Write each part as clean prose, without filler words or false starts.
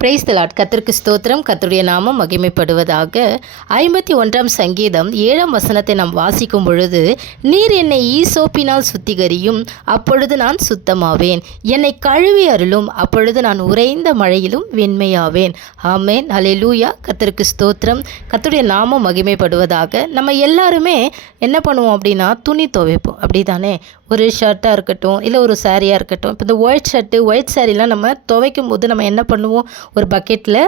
Praise the Lord. கர்த்தருக்கு ஸ்தோத்திரம். கர்த்தருடைய நாமம் மகிமைப்படுவதாக. 51ஆம் சங்கீதம் 7ஆம் வசனத்தை நாம் வாசிக்கும் பொழுது, நீர் என்னை ஈசோப்பினால் சுத்திகரியும், அப்பொழுது நான் சுத்தமாவேன். என்னை கழுவி அருளும், அப்பொழுது நான் உறைந்த மழையிலும் வெண்மையாவேன். ஆமேன். ஹல்லேலூயா. கர்த்தருக்கு ஸ்தோத்திரம். கர்த்தருடைய நாமம் மகிமைப்படுவதாக. நம்ம எல்லாருமே என்ன பண்ணுவோம் அப்படின்னா, துணி துவைப்போம். அப்படி தானே? ஒரு ஷர்ட்டாக இருக்கட்டும், இல்லை ஒரு சாரியாக இருக்கட்டும். இப்போ இந்த ஒயிட் ஷர்ட்டு, ஒயிட் சாரீலாம் நம்ம துவைக்கும் போது நம்ம என்ன பண்ணுவோம், ஒரு பக்கெட்டில்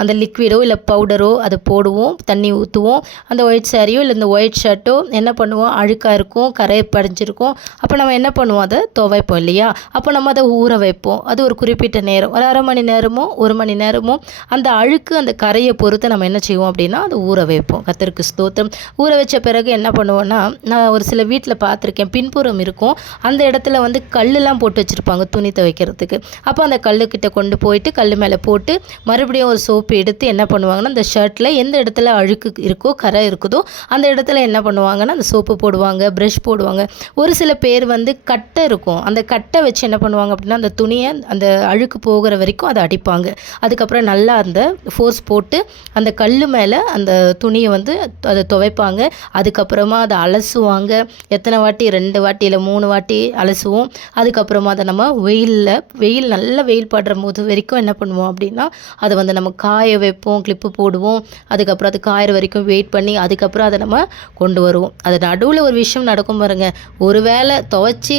அந்த லிக்விடோ இல்லை பவுடரோ அதை போடுவோம், தண்ணி ஊற்றுவோம். அந்த ஒயிட் சாரியோ இல்லை இந்த ஒயிட் ஷர்ட்டோ என்ன பண்ணுவோம், அழுக்காக இருக்கும், கரை படிஞ்சிருக்கும். அப்போ நம்ம என்ன பண்ணுவோம், அதை துவைப்போம் இல்லையா? அப்போ நம்ம அதை ஊற வைப்போம். அது ஒரு குறிப்பிட்ட நேரம், ஒரு அரை மணி நேரமோ 1 மணி நேரமோ அந்த அழுக்கு அந்த கரையை பொறுத்து நம்ம என்ன செய்வோம் அப்படின்னா அதை ஊற வைப்போம். கர்த்தருக்கு ஸ்தோத்திரம். ஊற வச்ச பிறகு என்ன பண்ணுவோன்னா, நான் ஒரு சில வீட்டில் பார்த்துருக்கேன், பின்புறம் இருக்கும், அந்த இடத்துல வந்து கல்லெலாம் போட்டு வச்சுருப்பாங்க துணி துவைக்கிறதுக்கு. அப்போ அந்த கல்லுக்கிட்ட கொண்டு போயிட்டு கல் மேலே போட்டு மறுபடியும் ஒரு சோப்பு எடுத்து என்ன பண்ணுவாங்கன்னா, அந்த ஷர்ட்டில் எந்த இடத்துல அழுக்கு இருக்கோ, கரை இருக்குதோ அந்த இடத்துல என்ன பண்ணுவாங்கன்னா அந்த சோப்பு போடுவாங்க, ப்ரஷ் போடுவாங்க. ஒரு சில பேர் வந்து கட்டை இருக்கும், அந்த கட்டை வச்சு என்ன பண்ணுவாங்க அப்படின்னா, அந்த துணியை அந்த அழுக்கு போகிற வரைக்கும் அதை அடிப்பாங்க. அதுக்கப்புறம் நல்லா அந்த ஃபோர்ஸ் போட்டு அந்த கல் மேலே அந்த துணியை வந்து அதை துவைப்பாங்க. அதுக்கப்புறமா அதை அலசுவாங்க. எத்தனை வாட்டி, 2 வாட்டி இல்லை 3 வாட்டி அலசுவோம். அதுக்கப்புறமா அதை நம்ம வெயில் நல்ல வெயில் படுற போது வரைக்கும் என்ன பண்ணுவோம் அப்படின்னா, அதை வந்து நம்ம காய வைப்போம், கிளிப்பு போடுவோம். அதுக்கப்புறம் அது காயிற வரைக்கும் வெயிட் பண்ணி அதுக்கப்புறம் அதை நம்ம கொண்டு வருவோம். அது நடுவில் ஒரு விஷயம் நடக்கும் பாருங்க. ஒரு வேளை துவைச்சி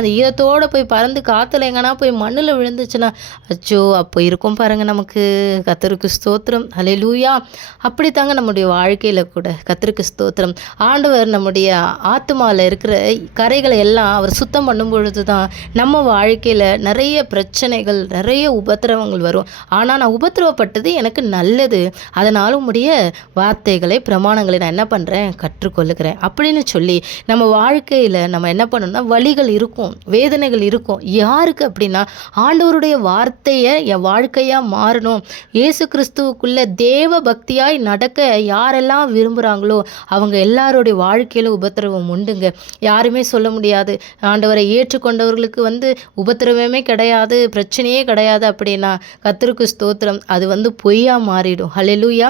அந்த ஈரத்தோடு போய் பறந்து காற்றுல எங்கன்னா போய் மண்ணில் விழுந்துச்சுன்னா, அச்சோ அப்போ இருக்கும் பாருங்க நமக்கு. கர்த்தருக்கு ஸ்தோத்திரம். ஹல்லேலூயா. அப்படி தாங்க நம்முடைய வாழ்க்கையில் கூட. கர்த்தருக்கு ஸ்தோத்திரம். ஆண்டவர் நம்முடைய ஆத்துமாவில் இருக்கிற கரைகளை எல்லாம் அவர் சுத்தம் பண்ணும் பொழுது தான் நம்ம வாழ்க்கையில் நிறைய பிரச்சனைகள், நிறைய உபத்திரவங்கள் வரும். ஆனால் நான் உபத்திரவப்பட்டது எனக்கு நல்லது, அதனால் உம்முடைய வார்த்தைகளை, பிரமாணங்களை நான் என்ன பண்ணுறேன், கற்றுக்கொள்ளுகிறேன் அப்படின்னு சொல்லி நம்ம வாழ்க்கையில் நம்ம என்ன பண்ணணும்னா, வலிகள் இருக்கும், வேதனைகள் இருக்கும். யாருக்கு அப்படின்னா, ஆண்டவருடைய வார்த்தையை என் வாழ்க்கையாக மாறணும், இயேசு கிறிஸ்துவுக்குள்ள தேவ பக்தியாய் நடக்க யாரெல்லாம் விரும்புகிறாங்களோ அவங்க எல்லாருடைய வாழ்க்கையில் உபத்திரவம் உண்டுங்க. யாருமே சொல்ல முடியாது ஆண்டவரை ஏற்றுக்கொண்டவர்களுக்கு வந்து உபத்திரவமே கிடையாது, பிரச்சனையே கிடையாது அப்படின்னா, கர்த்தருக்கு ஸ்தோத்திரம், அது வந்து பொய்யா மாறிடும். ஹல்லேலூயா.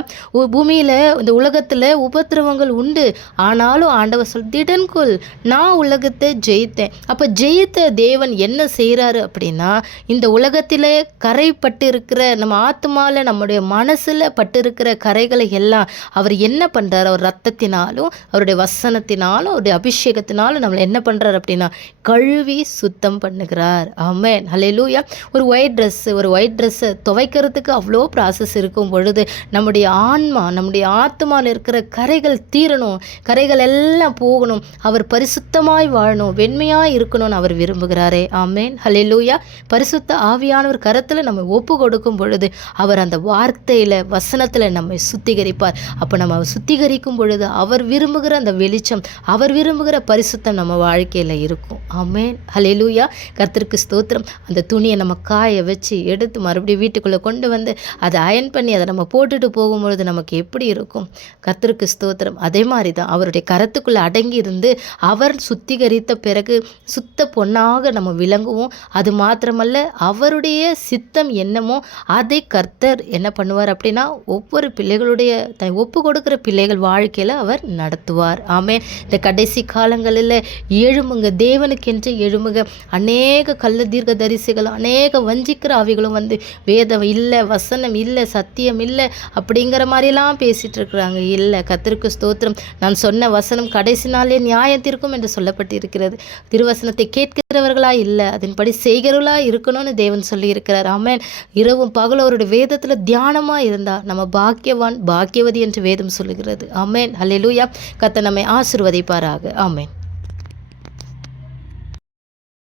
பூமியில் இந்த உலகத்தில் உபத்திரவங்கள் உண்டு, ஆனாலும் ஆண்டவர் திடன்கொள், நான் உலகத்தை ஜெயித்தேன். அப்போ ஜெயித்த தேவன் என்ன செய்கிறாரு அப்படின்னா, இந்த உலகத்தில் கரைப்பட்டு இருக்கிற நம்ம ஆத்மாவில், நம்முடைய மனசில் பட்டு இருக்கிற கரைகளை எல்லாம் அவர் என்ன பண்ணுறாரு, அவர் ரத்தத்தினாலும் அவருடைய வசனத்தினாலும் அவருடைய அபிஷேகத்தினாலும் நம்மளை என்ன பண்ணுறாரு அப்படின்னா, கழுவி சுத்தம் பண்ணுகிறார். ஆமென். ஹல்லேலூயா. ஒரு ஒயிட் ட்ரெஸ்ஸை துவைக்கிறதுக்கு அவ்வளோ ப்ராசஸ் இருக்கும் பொழுது நம்முடைய ஆன்மா, நம்முடைய ஆத்மாவில் இருக்கிற கரைகள் தீரணும், கரைகள் எல்லாம் போகணும், அவர் பரிசுத்தமாய் வாழணும், வெண்மையாக இருக்கணும்னு அவர் விரும்புகிறாரே. ஆமென். ஹல்லேலூயா. பரிசுத்த ஆவியானவர் கரத்தில் நம்ம ஒப்பு கொடுக்கும் பொழுது அவர் அந்த வார்த்தையில், வசனத்தில் நம்மை சுத்திகரிப்பார். அப்போ நம்ம சுத்திகரிக்கும் பொழுது அவர் விரும்புகிற அந்த வெளிச்சம், அவர் விரும்புகிற பரிசுத்தம் நம்ம வாழ்க்கையில் இருக்கும். ஆமென். ஹல்லேலூயா. கர்த்தருக்கு ஸ்தோத்திரம். அந்த துணியை நம்ம காய வச்சு எடுத்து மறுபடியும் வீட்டுக்குள்ளே கொண்டு வந்து அதை அயன் பண்ணி அதை நம்ம போட்டுட்டு போகும்பொழுது நமக்கு எப்படி இருக்கும்? கர்த்தருக்கு ஸ்தோத்திரம். அதே மாதிரி தான் அவருடைய கரத்துக்குள்ளே அடங்கி இருந்து அவர் சுத்திகரித்த பிறகு சுத்த பொன்னாக நம்ம விளங்குவோம். அது மாத்திரமல்ல, அவருடைய சித்தம் என்னமோ அதை கர்த்தர் என்ன பண்ணுவார் அப்படின்னா, ஒவ்வொரு பிள்ளைகளுடைய ஒப்பு கொடுக்குற பிள்ளைகள் வாழ்க்கையில் அவர் நடத்துவார். ஆமென். இந்த கடைசி காலங்களில் எழுமுங்க, தேவனுக்கென்று எழுமுங்க. அநேக கள்ள தீர்க்க தரிசிகள், அநேக வஞ்சிக்கிற ஆவிகளும் வந்து வேதம் இல்லை, வசனம் இல்லை, சத்தியம் இல்லை அப்படிங்கிற மாதிரிலாம் பேசிகிட்டு இருக்கிறாங்க. இல்லை, கர்த்தருக்கு ஸ்தோத்திரம். நான் சொன்ன வசனம் கடைசி நாளே நியாயத்திற்கும் என்று சொல்லப்பட்டு இருக்கிறது. திருவசனத்தை கேட்கிறவர்களா இல்லை, அதன்படி செய்கிறவர்களா இருக்கணும்னு தேவன் சொல்லி இருக்கிறார். ஆமென். இரவும் பகலும் அவருடைய வேதத்தில் தியானமாக இருந்தால் நம்ம பாக்கியவான், பாக்கியவதி என்று வேதம் சொல்லுகிறது. ஆமென். ஹல்லேலூயா. கர்த்தர் நம்மை ஆசீர்வதிப்பாராக. ஆமென்.